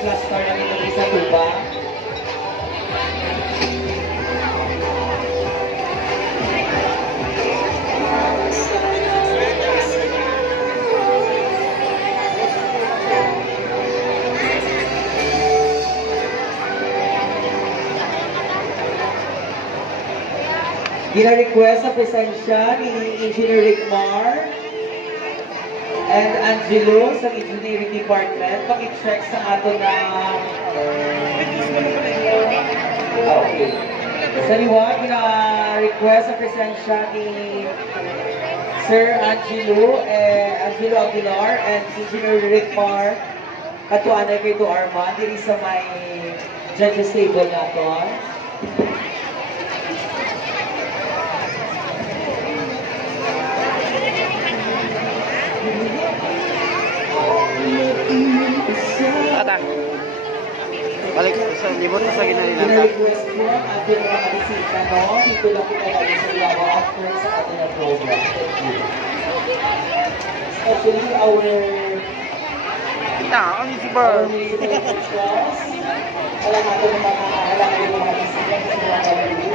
flash star na ito sa tuba. Gina-request sa presensya ni Engineer Rick Mar and Angelo sa Engineering Department. Pag-check sa ato na... Okay. Sa liwa, gina-request sa presensya ni Sir Angelo Aguilar and Engineer Rick Mar. Katuanay kay to Armand, diri sa may judges table nato. Ata. Balik sa libot sa ginalilan ta. Request po ang ating mga bisita, no? Dito lang po tayo sa Labo after sa ating program. Especially our Ang si Bar. alam natin yung mga alam natin yung mga bisita sa mga kalulu.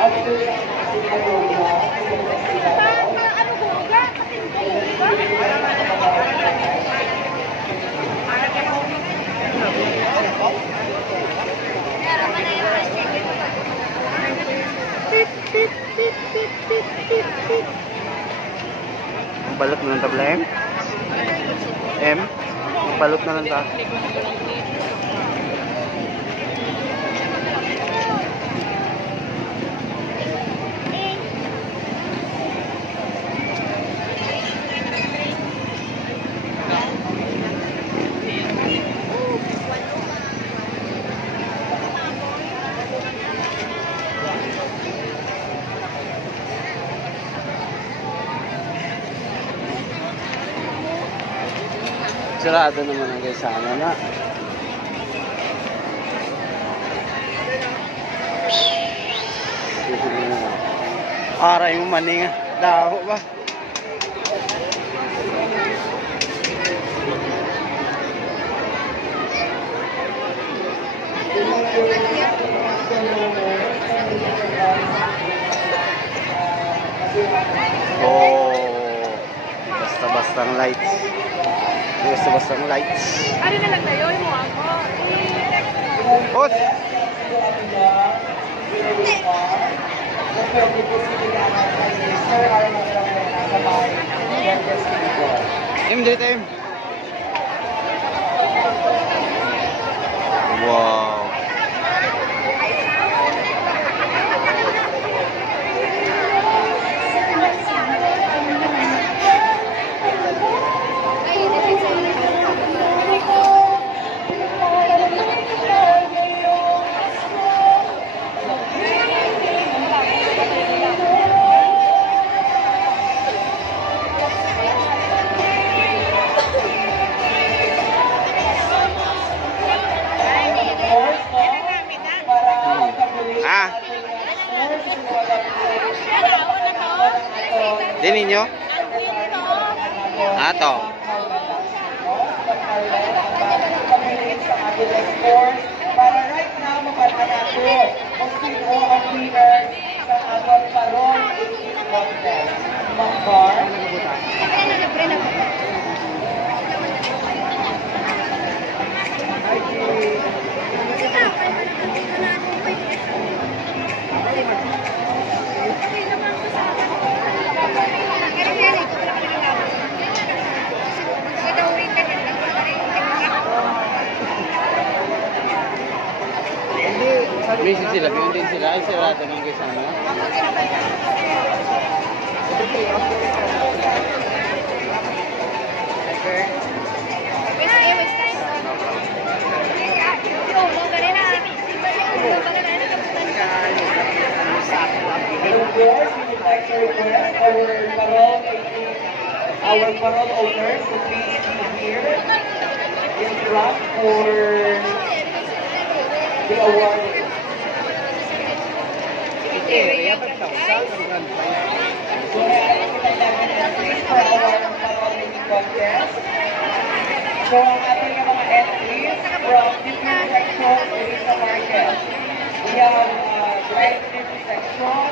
After sa ating program, balot na lang tabla M. Balot na lang ta. Sarado naman ang guys sana na. Aray mo maning daho ba? Oh, basta-bastang lights. Basta-bastang lights. Ano na lang tayo, mo ako. Boss! Tim, dito Tim. Wow. Din ninyo? Ato. Para right now, mapata nato kung sino ang winner sa ating Parol 18 contest. Mangbar. Busy sila, ganyan din sila. Ay, sarado ng guys ano. Our parole owners will please be here in front for the award. So, I think kita 11 entries for our parole contest. So, ang ating mga is from different sections within the market. We have dry clean section.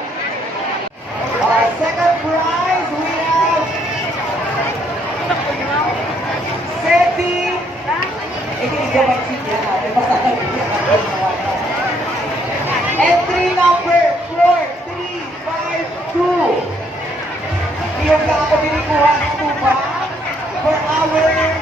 Second prize, we have SETI. Ini jaman sih ya, ada pasangan ini. Entry number 4352. Yung kakabili ko ang tuba for our